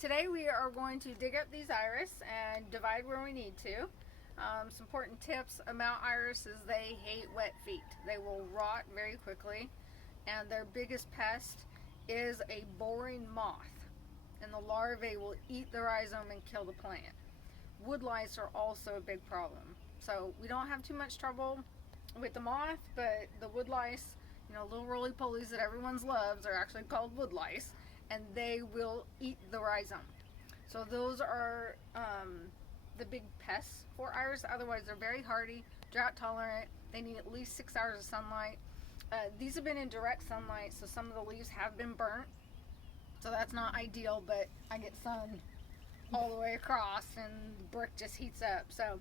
Today we are going to dig up these iris and divide where we need to. Some important tips about iris is they hate wet feet. They will rot very quickly, and their biggest pest is a boring moth, and the larvae will eat the rhizome and kill the plant. Wood lice are also a big problem. So we don't have too much trouble with the moth, but the wood lice, little roly-polies that everyone loves, are actually called wood lice, and they will eat the rhizome. So those are the big pests for iris. Otherwise, they're very hardy, drought tolerant. They need at least 6 hours of sunlight. These have been in direct sunlight, so some of the leaves have been burnt. So that's not ideal, but I get sun all the way across and the brick just heats up. So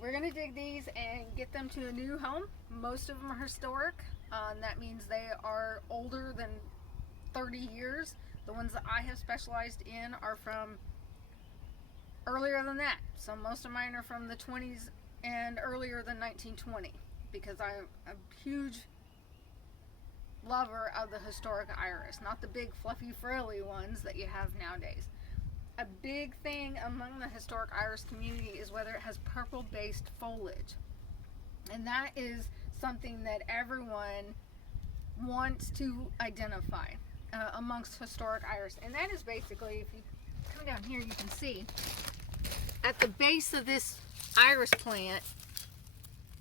we're gonna dig these and get them to a new home. Most of them are historic. That means they are older than 30 years. The ones that I have specialized in are from earlier than that. So most of mine are from the 20s and earlier than 1920, because I'm a huge lover of the historic iris, not the big fluffy frilly ones that you have nowadays. A big thing among the historic iris community is whether it has purple based foliage, and that is something that everyone wants to identify amongst historic iris. And that is basically, if you come down here, you can see at the base of this iris plant,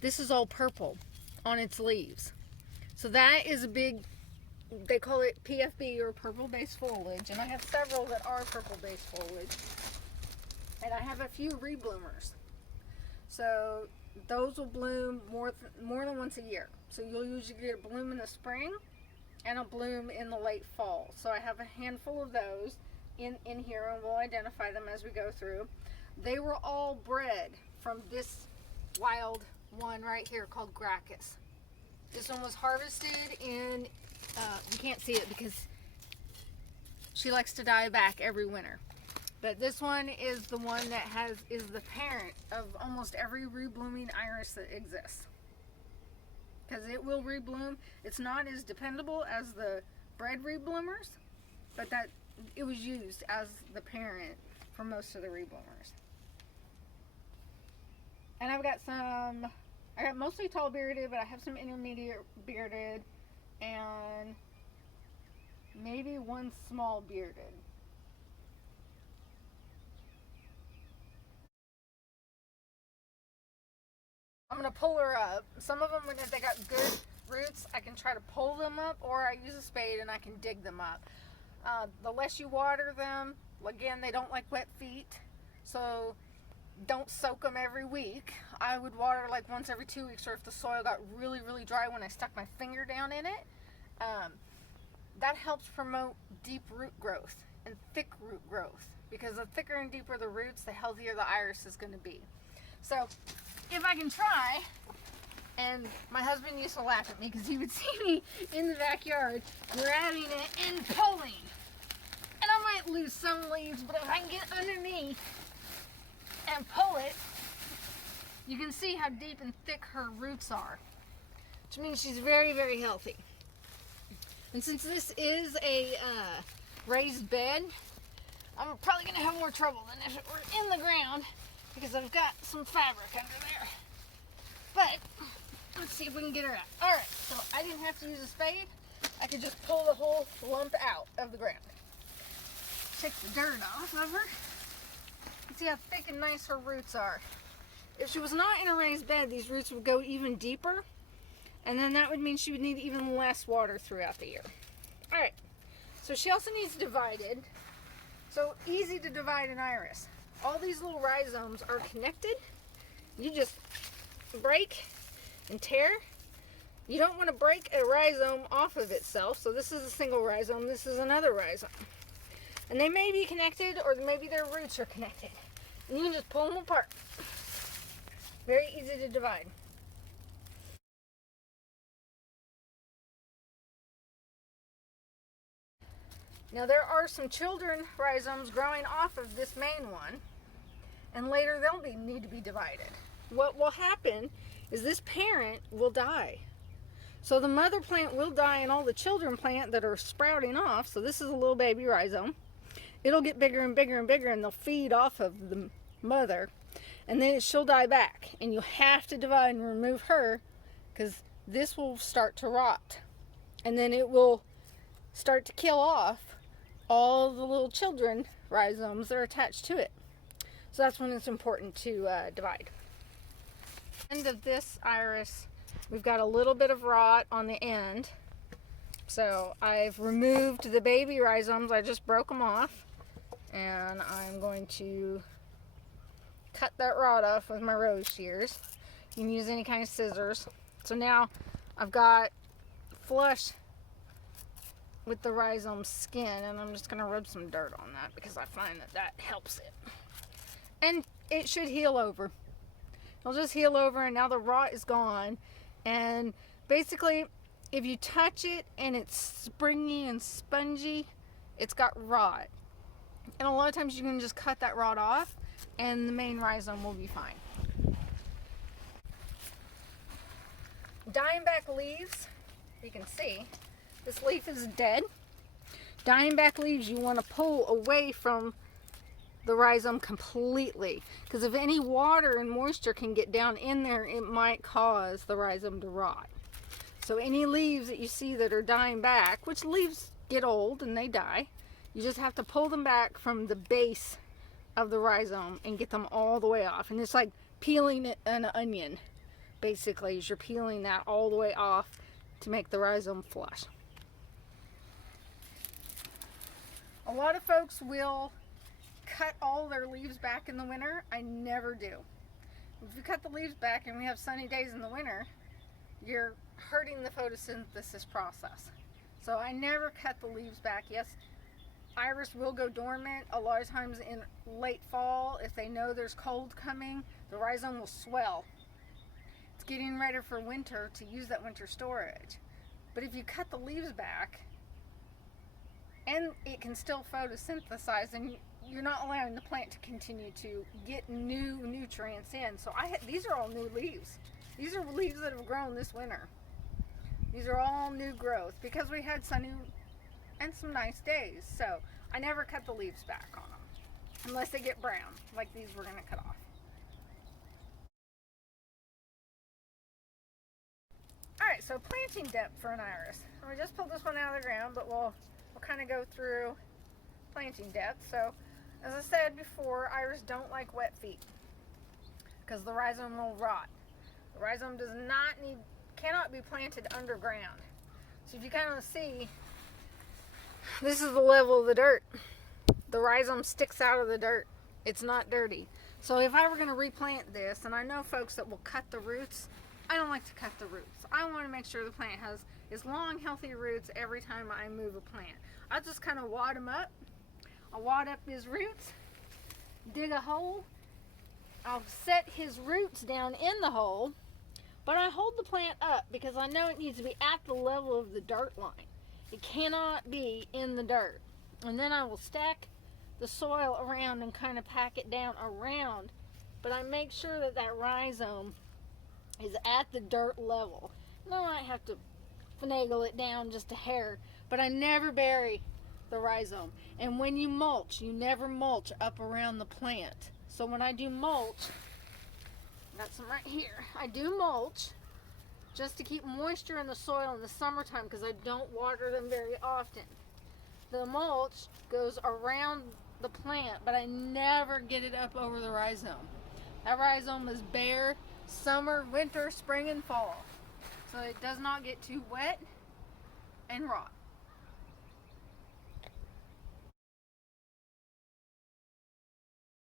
this is all purple on its leaves. So that is a big, they call it PFB, or purple based foliage, and I have several that are purple based foliage, and I have a few rebloomers. So those will bloom more than once a year. So you'll usually get a bloom in the spring and a bloom in the late fall. So I have a handful of those in here, and we'll identify them as we go through. They were all bred from this wild one right here called Gracchus. This one was harvested in, you can't see it because she likes to die back every winter. But this one is the one that is the parent of almost every reblooming iris that exists. Because it will rebloom. It's not as dependable as the bred rebloomers, but that it was used as the parent for most of the rebloomers. And I got mostly tall bearded, but I have some intermediate bearded and maybe one small bearded. I'm gonna pull her up. Some of them, if they got good roots, I can try to pull them up, or I use a spade and I can dig them up. The less you water them, again, they don't like wet feet, so don't soak them every week. I would water like once every 2 weeks, or if the soil got really, really dry when I stuck my finger down in it. That helps promote deep root growth and thick root growth, because the thicker and deeper the roots, the healthier the iris is going to be. So if I can try, and my husband used to laugh at me because he would see me in the backyard grabbing it and pulling. And I might lose some leaves, but if I can get underneath and pull it, you can see how deep and thick her roots are, which means she's very, very healthy. And since this is a raised bed, I'm probably going to have more trouble than if it were in the ground, because I've got some fabric under there. But let's see if we can get her out. Alright, so I didn't have to use a spade. I could just pull the whole lump out of the ground. Take the dirt off of her. See how thick and nice her roots are. If she was not in a raised bed, these roots would go even deeper, and then that would mean she would need even less water throughout the year. Alright, so she also needs divided. So easy to divide an iris. All these little rhizomes are connected. You just break and tear. You don't want to break a rhizome off of itself. So this is a single rhizome, this is another rhizome. And they may be connected, or maybe their roots are connected. And you can just pull them apart. Very easy to divide. Now there are some children rhizomes growing off of this main one, and later they'll need to be divided. What will happen is this parent will die. So the mother plant will die, and all the children plant that are sprouting off, so this is a little baby rhizome, it'll get bigger and bigger and bigger, and they'll feed off of the mother, and then she'll die back, and you have to divide and remove her, because this will start to rot, and then it will start to kill off all the little children rhizomes that are attached to it. So that's when it's important to divide. End of this iris, we've got a little bit of rot on the end, so I've removed the baby rhizomes. I just broke them off, and I'm going to cut that rot off with my rose shears. You can use any kind of scissors. So now I've got flush with the rhizome skin, and I'm just going to rub some dirt on that because I find that that helps it. And it should heal over. It'll just heal over, and now the rot is gone. And basically, if you touch it and it's springy and spongy, it's got rot. And a lot of times you can just cut that rot off, and the main rhizome will be fine. Dying back leaves, you can see, this leaf is dead. Dying back leaves you want to pull away from the rhizome completely, because if any water and moisture can get down in there, it might cause the rhizome to rot. So any leaves that you see that are dying back, which leaves get old and they die, you just have to pull them back from the base of the rhizome and get them all the way off. And it's like peeling an onion, basically, as you're peeling that all the way off to make the rhizome flush. A lot of folks will cut all their leaves back in the winter. I never do. If you cut the leaves back and we have sunny days in the winter, you're hurting the photosynthesis process. So I never cut the leaves back. Yes, iris will go dormant a lot of times in late fall. If they know there's cold coming, the rhizome will swell. It's getting ready for winter to use that winter storage. But if you cut the leaves back, and it can still photosynthesize, and you're not allowing the plant to continue to get new nutrients in. So these are all new leaves. These are leaves that have grown this winter. These are all new growth because we had sunny and some nice days. So I never cut the leaves back on them unless they get brown, like these we're going to cut off. Alright, so planting depth for an iris. We just pulled this one out of the ground, but we'll kind of go through planting depth. So as I said before, iris don't like wet feet because the rhizome will rot. The rhizome cannot be planted underground. So if you kind of see, this is the level of the dirt. The rhizome sticks out of the dirt. It's not dirty. So if I were going to replant this, and I know folks that will cut the roots, I don't like to cut the roots. I want to make sure the plant has its long, healthy roots every time I move a plant. I just kind of wad him up. I'll wad up his roots, dig a hole. I'll set his roots down in the hole, but I hold the plant up because I know it needs to be at the level of the dirt line. It cannot be in the dirt. And then I will stack the soil around and kind of pack it down around, but I make sure that that rhizome is at the dirt level. And I might have to finagle it down just a hair, but I never bury the rhizome. And when you mulch, you never mulch up around the plant. So when I do mulch, got some right here, I do mulch just to keep moisture in the soil in the summertime because I don't water them very often. The mulch goes around the plant, but I never get it up over the rhizome. That rhizome is bare summer, winter, spring, and fall. So it does not get too wet and rot.